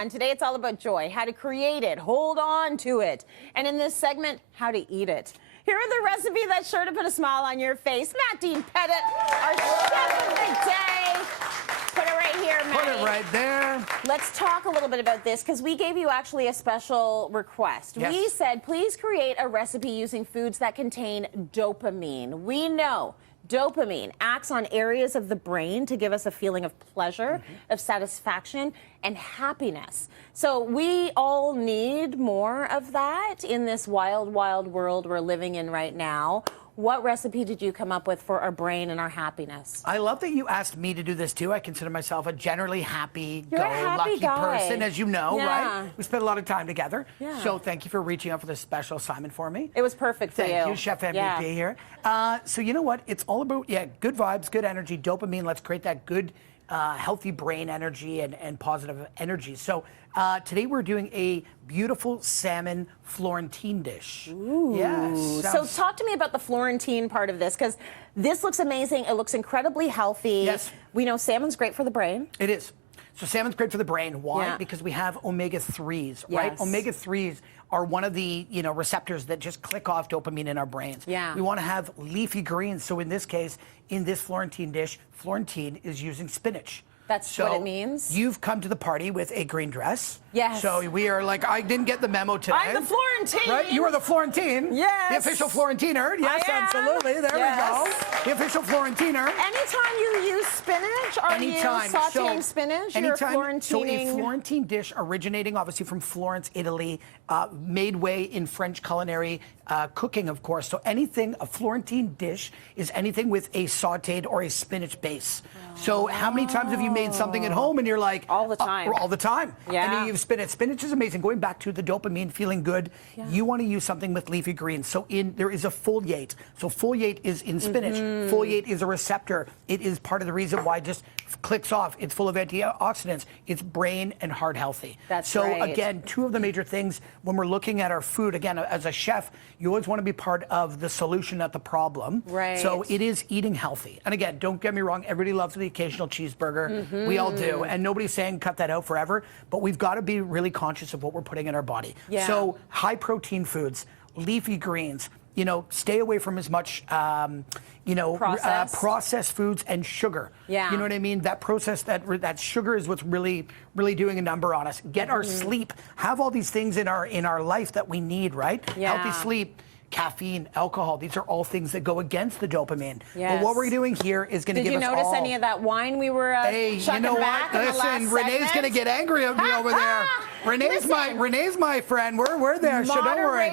And today it's all about joy, how to create it, hold on to it. And in this segment, how to eat it. Here are the recipe that's sure to put a smile on your face. Matt Dean Pettit, our chef of the day. Put it right here, Matt. Put it right there. Let's talk a little bit about this because we gave you actually a special request. Yes. We said, please create a recipe using foods that contain dopamine. We know dopamine acts on areas of the brain to give us a feeling of pleasure, of satisfaction, and happiness. So we all need more of that in this wild, wild world we're living in right now. What recipe did you come up with for our brain and our happiness? I love that you asked me to do this too. I consider myself a generally You're a happy happy-go-lucky guy. person, as you know, Yeah. right? We spent a lot of time together. Yeah. So thank you for reaching out for this special assignment for me. It was perfect for Thank you, Chef MVP here. So you know what? It's all about, good vibes, good energy, dopamine. Let's create that good, healthy brain energy and positive energy. So today we're doing a beautiful salmon Florentine dish. Ooh. Yes. So talk to me about the Florentine part of this, because this looks amazing. It looks incredibly healthy. Yes. We know salmon's great for the brain. It is. So salmon's great for the brain. Why? Yeah. Because we have omega-3s, right? Yes. Omega-3s are one of the receptors that just click off dopamine in our brains. Yeah. We want to have leafy greens. So in this case, in this Florentine dish, Florentine is using spinach. That's what it means? You've come to the party with a green dress. Yes. So we are like, I didn't get the memo today. I'm the Florentine. Right? You are the Florentine. Yes. The official Florentiner. Yes, I am. absolutely. There we go. The official Florentiner. Anytime you use spinach, are you sauteing spinach? You're Florentining. So a Florentine dish originating obviously from Florence, Italy, made way in French culinary cooking, of course. So anything, a Florentine dish is anything with a sauteed or a spinach base. So how many times have you made something at home and you're like... All the time. All the time. Yeah. And you use spinach. Spinach is amazing. Going back to the dopamine, feeling good, you want to use something with leafy greens. So there is a foliate. So foliate is in spinach. Foliate is a receptor. It is part of the reason why it just clicks off. It's full of antioxidants. It's brain and heart healthy. That's so right. Again, two of the major things when we're looking at our food, again, as a chef, you always want to be part of the solution, not the problem. Right. So it is eating healthy. And again, don't get me wrong, everybody loves the occasional cheeseburger. We all do. And nobody's saying cut that out forever, but we've got to be really conscious of what we're putting in our body. Yeah. So high protein foods, leafy greens, stay away from as much, processed foods and sugar. Yeah. You know what I mean? That process, that sugar is what's really doing a number on us. Get our sleep. Have all these things in our life that we need, right? Yeah. Healthy sleep. Caffeine, alcohol, these are all things that go against the dopamine. Yes. But what we're doing here is going to give us all... Did you notice any of that wine we were chucking back in the last Renee's going to get angry at me over there. Renee's my friend. We're there, so don't worry.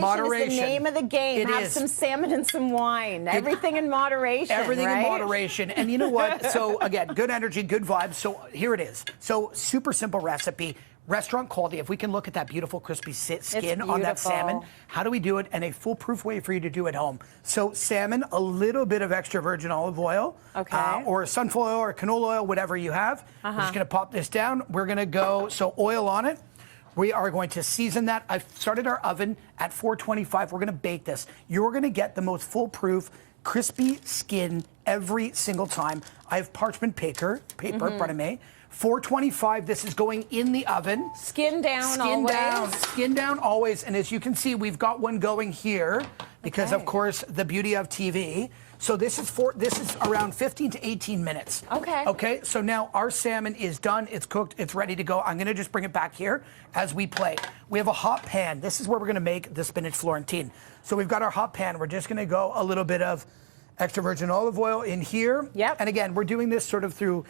Moderation is the name of the game. It Have is. some salmon and some wine. Everything in moderation, Everything right? in moderation. And you know what? So again, good energy, good vibes. So here it is. So super simple recipe. Restaurant quality. If we can look at that beautiful crispy skin on that salmon, how do we do it? And a foolproof way for you to do at home. So salmon, a little bit of extra virgin olive oil, or sunflower oil or canola oil, whatever you have. We're just going to pop this down. We're going to go, so oil on it. We are going to season that. I've started our oven at 425. We're going to bake this. You're going to get the most foolproof, crispy skin every single time. I have parchment paper, pardon me. 425, this is going in the oven. Skin down always. Skin down always. And as you can see, we've got one going here because, of course, the beauty of TV. So this is around 15 to 18 minutes. Okay, so now our salmon is done. It's cooked. It's ready to go. I'm going to just bring it back here as we play. We have a hot pan. This is where we're going to make the spinach Florentine. So we've got our hot pan. We're just going to go a little bit of extra virgin olive oil in here. Yep. And again, we're doing this sort of through,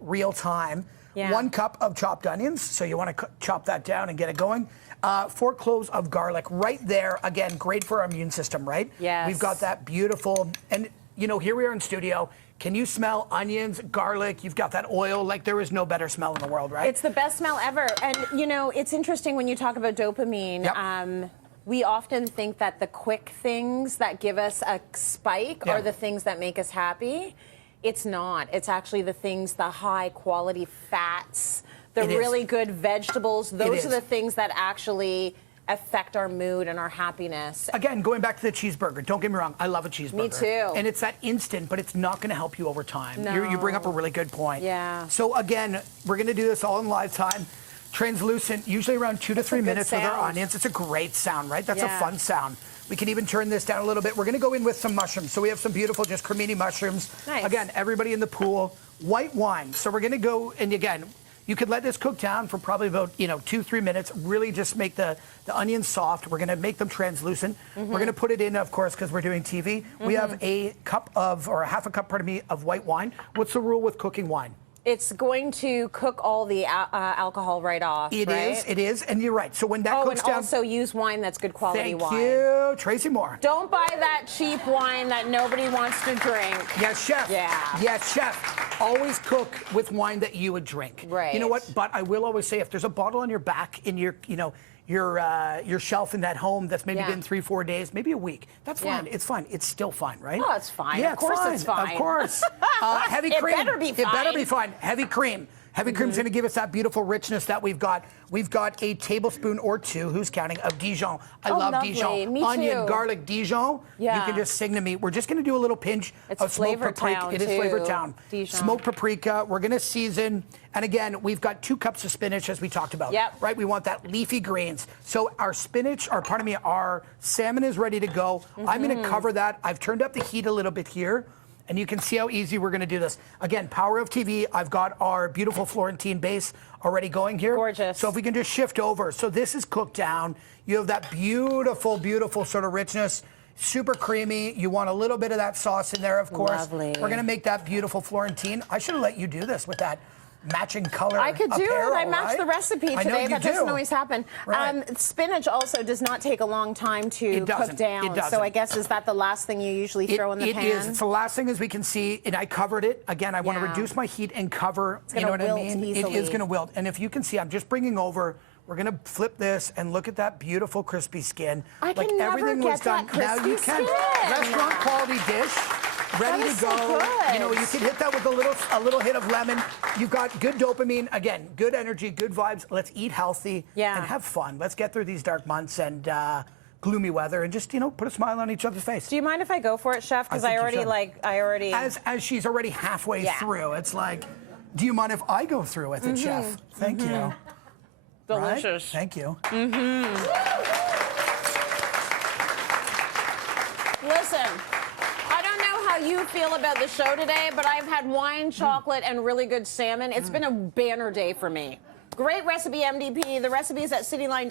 real time. Yeah. 1 cup of chopped onions. So you want to chop that down and get it going. 4 cloves of garlic right there. Again, great for our immune system, right? Yes. We've got that beautiful, and here we are in studio. Can you smell onions, garlic? You've got that oil. Like there is no better smell in the world, right? It's the best smell ever. And it's interesting when you talk about dopamine. Yep. We often think that the quick things that give us a spike are the things that make us happy. It's not. It's actually the things, the high quality fats, the really good vegetables. Those are the things that actually affect our mood and our happiness. Again, going back to the cheeseburger, don't get me wrong, I love a cheeseburger. Me too. And it's that instant, but it's not going to help you over time. No. You bring up a really good point. Yeah. So again, we're going to do this all in live time. translucent, usually around 2 to 3 minutes with our onions. It's a great sound, right? That's a fun sound. We can even turn this down a little bit. We're going to go in with some mushrooms. So we have some beautiful, just cremini mushrooms. Nice. Again, everybody in the pool. White wine. So we're going to go, and again, you could let this cook down for probably about 2-3 minutes. Really just make the onions soft. We're going to make them translucent. We're going to put it in, of course, because we're doing TV. We have a cup of, or a half a cup, pardon me, of white wine. What's the rule with cooking wine? It's going to cook all the alcohol right off, It is, and you're right. So when that cooks down... and also use wine that's good quality wine. Thank you, Tracy Moore. Don't buy that cheap wine that nobody wants to drink. Yes, chef. Yeah. Yes, chef. Always cook with wine that you would drink. Right. You know what? But I will always say, if there's a bottle on your back in your, your shelf in that home that's maybe been 3-4 days, maybe a week, that's fine. It's fine. It's still fine, right? Oh, it's fine. Yeah, of course it's fine. Of course. Heavy cream. It better be fine. It better be fine. Heavy cream. Heavy cream's going to give us that beautiful richness that we've got. We've got a tablespoon or 2, who's counting, of Dijon. I love lovely. Dijon. Me Onion, too. garlic, Dijon. Yeah. You can just sing to me. We're just going to do a little pinch of smoked Flavor paprika. Town, It is too. Flavor Town. Dijon. Smoked paprika. We're going to season. And again, we've got 2 cups of spinach, as we talked about. Yep. Right? We want that leafy greens. So our spinach, or pardon me, our salmon is ready to go. I'm going to cover that. I've turned up the heat a little bit here. And you can see how easy we're going to do this. Again, power of TV. I've got our beautiful Florentine base already going here. Gorgeous. So if we can just shift over. So this is cooked down. You have that beautiful, beautiful sort of richness. Super creamy. You want a little bit of that sauce in there, of course. Lovely. We're going to make that beautiful Florentine. I should have let you do this with that matching color I could do apparel, it. I matched right? the recipe I know today. you That do. doesn't always happen. Right. Spinach also does not take a long time to cook down. It doesn't. So I guess, is that the last thing you usually throw in the pan? It is. It's the last thing, as we can see, and I covered it. Again, I want to reduce my heat and cover. It's you know gonna what I wilt mean? easily. It is going to wilt. And if you can see, I'm just bringing over. We're going to flip this and look at that beautiful crispy skin. I can never everything get was done. that Now you crispy can. skin. Restaurant quality dish. Ready That is to go. so good. You know, you can hit that with a little hit of lemon. You've got good dopamine. Again, good energy, good vibes. Let's eat healthy and have fun. Let's get through these dark months and gloomy weather and just, put a smile on each other's face. Do you mind if I go for it, Chef? Because I already As she's already halfway through, it's like, do you mind if I go through with it, Chef? Thank you. Delicious. Right? Thank you. Listen, I don't know how you feel about the show today, but I've had wine, chocolate, and really good salmon. It's been a banner day for me. Great recipe, MDP. The recipe is at cityline.com.